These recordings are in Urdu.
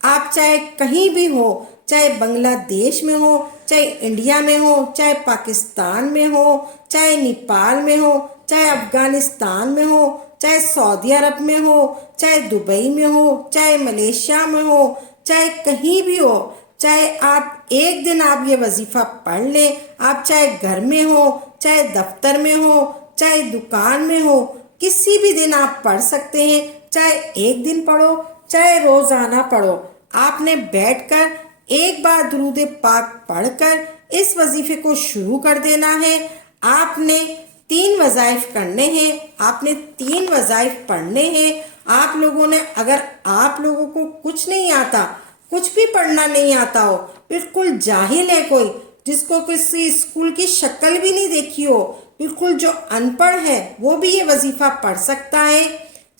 آپ چاہے کہیں بھی ہو، چاہے بنگلہ دیش میں ہو، چاہے انڈیا میں ہو، چاہے پاکستان میں ہو، چاہے نیپال میں ہو، چاہے افغانستان میں ہو، چاہے سعودی عرب میں ہو، چاہے دبئی میں ہو، چاہے ملیشیا میں ہو، چاہے کہیں بھی ہو، چاہے آپ ایک دن آپ یہ وظیفہ پڑھ لیں، آپ چاہے گھر میں ہو، چاہے دفتر میں ہو، چاہے دکان میں ہو، کسی بھی دن آپ پڑھ سکتے ہیں، چاہے ایک دن پڑھو، چاہے روزانہ پڑھو۔ آپ نے بیٹھ کر ایک بار درود پاک پڑھ کر اس وظیفے کو شروع کر دینا ہے۔ آپ نے 3 وظائف کرنے ہیں، آپ نے 3 وظائف پڑھنے ہیں۔ آپ لوگوں نے، اگر آپ لوگوں کو کچھ نہیں آتا، کچھ بھی پڑھنا نہیں آتا ہو، بالکل جاہل ہے کوئی، جس کو کسی اسکول کی شکل بھی نہیں دیکھی ہو، بالکل جو ان پڑھ ہے وہ بھی یہ وظیفہ پڑھ سکتا ہے۔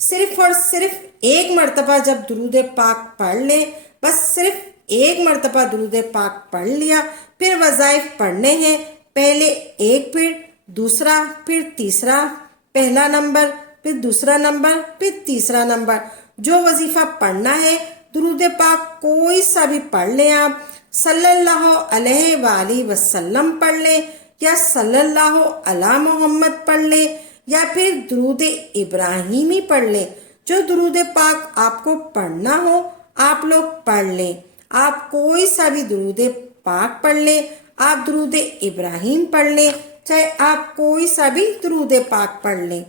صرف اور صرف ایک مرتبہ جب درود پاک پڑھ لے، بس صرف ایک مرتبہ درود پاک پڑھ لیا، پھر وظائف پڑھنے ہیں، پہلے ایک، پھر دوسرا، پھر تیسرا، پہلا نمبر، پھر دوسرا نمبر، پھر تیسرا نمبر، جو وظیفہ پڑھنا ہے درود پاک کوئی سا بھی پڑھ لیں آپ، صلی اللہ علیہ وآلہ وسلم پڑھ لیں، یا صلی اللہ علی محمد پڑھ لیں، یا پھر درود ابراہیمی پڑھ لیں۔ جو درود پاک آپ کو پڑھنا ہو آپ لوگ پڑھ لیں، آپ کوئی سا بھی درود پاک پڑھ لیں، آپ درود ابراہیم پڑھ لیں، چاہے آپ کوئی سا بھی درود پاک پڑھ لیں۔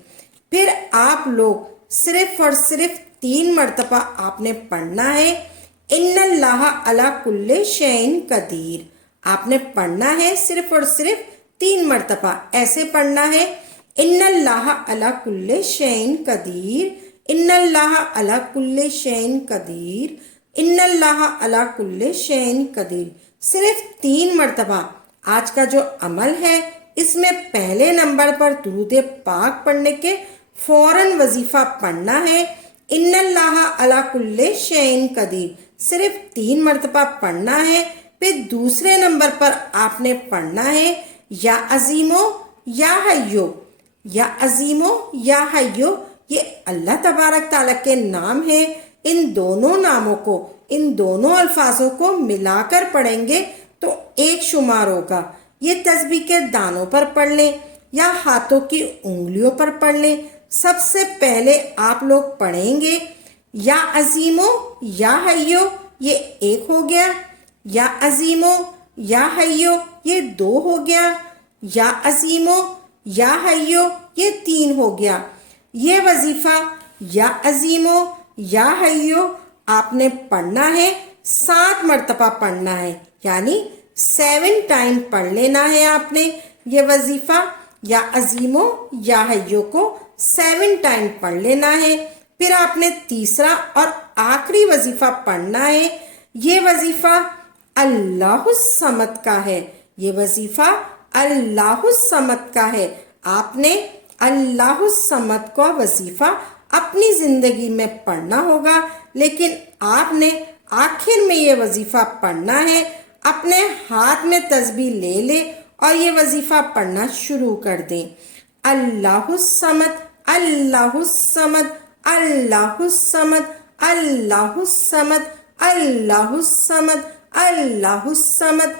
پھر آپ لوگ صرف اور صرف 3 مرتبہ آپ نے پڑھنا ہے، ان اللہ علی کل شیء قدیر۔ آپ نے پڑھنا ہے صرف اور صرف 3 مرتبہ، ایسے پڑھنا ہے، ان اللہ علی کل شیء قدیر، ان اللہ علی کل شیء قدیر، ان اللہ علی کل شیء قدیر، صرف 3 مرتبہ۔ آج کا جو عمل ہے اس میں پہلے نمبر پر درود پاک پڑھنے کے فوراً وظیفہ پڑھنا ہے، ان اللہ علی کل شیء قدیر، صرف 3 مرتبہ پڑھنا ہے۔ پھر دوسرے نمبر پر آپ نے پڑھنا ہے، یا عظیمو یا حیو، یا عظیمو یا حیو، یہ اللہ تبارک تعالیٰ کے نام ہیں۔ ان دونوں ناموں کو، ان دونوں الفاظوں کو ملا کر پڑھیں گے تو ایک شمار ہوگا۔ یہ تسبیح کے دانوں پر پڑھ لیں یا ہاتھوں کی انگلیوں پر پڑھ لیں۔ سب سے پہلے آپ لوگ پڑھیں گے یا عظیمو یا حیو، یہ 1 ہو گیا، یا عظیمو یا حیو، یہ 2 ہو گیا، یا عظیمو یا حیو، یہ 3 ہو گیا۔ یہ وظیفہ یا عظیمو یا حیو آپ نے پڑھنا ہے، 7 مرتبہ پڑھنا ہے، یعنی 7 ٹائم پڑھ لینا ہے آپ نے یہ وظیفہ یا عظیمو یا حیو کو 7 ٹائم پڑھ لینا ہے۔ پھر آپ نے تیسرا اور آخری وظیفہ پڑھنا ہے، یہ وظیفہ اللہ الصمد کا ہے، یہ وظیفہ اللہ الصمد کا ہے۔ آپ نے اللہ الصمد کا وظیفہ اپنی زندگی میں پڑھنا ہوگا، لیکن آپ نے آخر میں یہ وظیفہ پڑھنا ہے۔ اپنے ہاتھ میں تسبیح لے لیں اور یہ وظیفہ پڑھنا شروع کر دیں، اللہ الصمد، اللہ الصمد، اللہ الصمد، اللہ الصمد، اللہ الصمد، اللہ الصمد،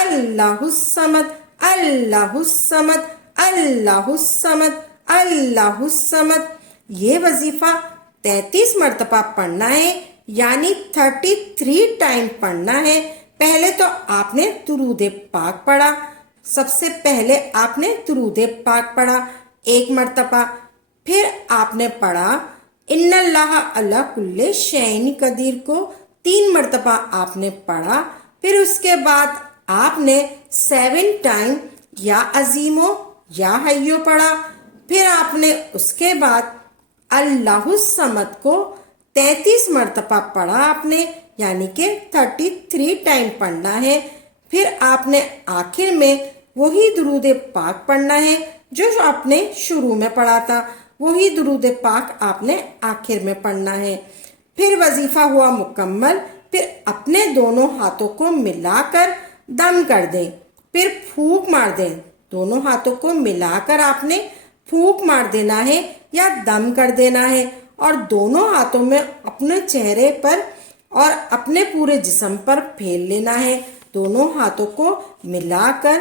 اللہ الصمد، اللہ الصمد، اللہ الصمد، اللہ الصمد۔ یہ وظیفہ 33 مرتبہ پڑھنا ہے، یعنی 33 ٹائم پڑھنا ہے۔ پہلے تو آپ نے درود پاک پڑھا، سب سے پہلے آپ نے درود پاک پڑھا 1 مرتبہ، پھر آپ نے پڑھا ان اللہ علی کل شیء قدیر کو 3 مرتبہ آپ نے پڑھا، پھر اس کے بعد آپ نے 7 ٹائم یا عظیمو یا حیو پڑھا، پھر آپ نے اس کے بعد اللہ الصمد کو 33 مرتبہ پڑھا آپ نے، یعنی کہ 33 ٹائم پڑھنا ہے۔ پھر آپ نے آخر میں وہی درود پاک پڑھنا ہے جو آپ نے شروع میں پڑھا تھا، وہی درود پاک آپ نے آخر میں پڑھنا ہے۔ پھر وظیفہ ہوا مکمل، پھر اپنے دونوں ہاتھوں کو ملا کر دم کر دیں، پھر پھونک مار دیں، دونوں ہاتھوں کو ملا کر آپ نے پھونک مار دینا ہے یا دم کر دینا ہے، اور دونوں ہاتھوں میں اپنے چہرے پر اور اپنے پورے جسم پر پھیل لینا ہے۔ دونوں ہاتھوں کو ملا کر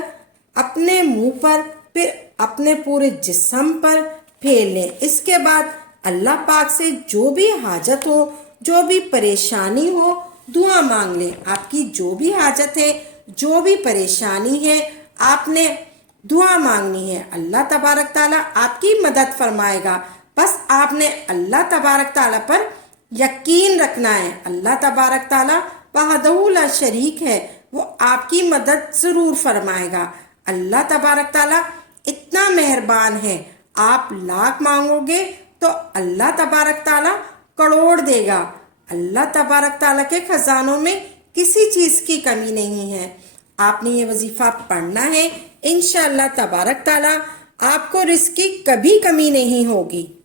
اپنے منہ پر پھر اپنے پورے جسم پر پھیل لیں۔ اس کے بعد اللہ پاک سے جو بھی حاجت ہو، جو بھی پریشانی ہو، دعا مانگ لیں۔ آپ کی جو بھی حاجت ہے، جو بھی پریشانی ہے، آپ نے دعا مانگنی ہے، اللہ تبارک تعالیٰ آپ کی مدد فرمائے گا۔ بس آپ نے اللہ تبارک تعالیٰ پر یقین رکھنا ہے۔ اللہ تبارک تعالیٰ وحدہ لا شریک ہے، وہ آپ کی مدد ضرور فرمائے گا۔ اللہ تبارک تعالیٰ اتنا مہربان ہے، آپ لاکھ مانگو گے تو اللہ تبارک تعالیٰ کروڑ دے گا۔ اللہ تبارک تعالیٰ کے خزانوں میں کسی چیز کی کمی نہیں ہے۔ آپ نے یہ وظیفہ پڑھنا ہے، انشاءاللہ تبارک تعالیٰ آپ کو رزق کی کبھی کمی نہیں ہوگی۔